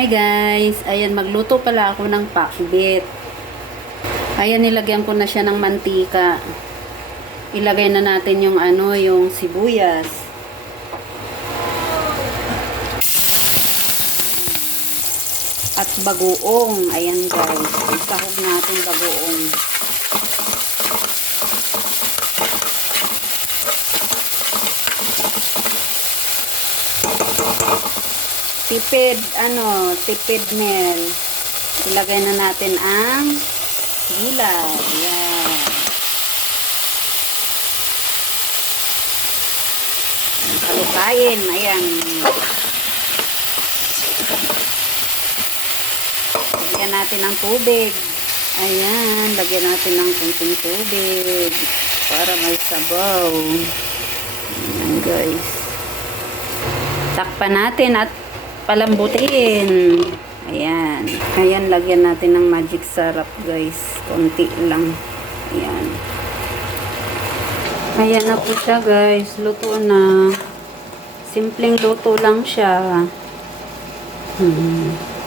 Hi guys! Ayan, magluto pala ako ng pakbit. Ayan, nilagyan ko na siya ng mantika. Ilagay na natin yung ano, yung sibuyas. At bagoong. Ayan guys. Isahog natin bagoong. Tipid ano tipid meal ilagay na natin ang gulay. Yan halukain ayan. Lagyan natin ng tubig. Ayan. Lagyan natin ng kunting tubig para may sabaw. Ayan guys. Takpan natin at palambutin. Ayan. Ayan, lagyan natin ng magic syrup, guys. Konti lang. Ayan. Ayan na po siya, guys. Luto na. Simpleng luto lang siya. Hmm.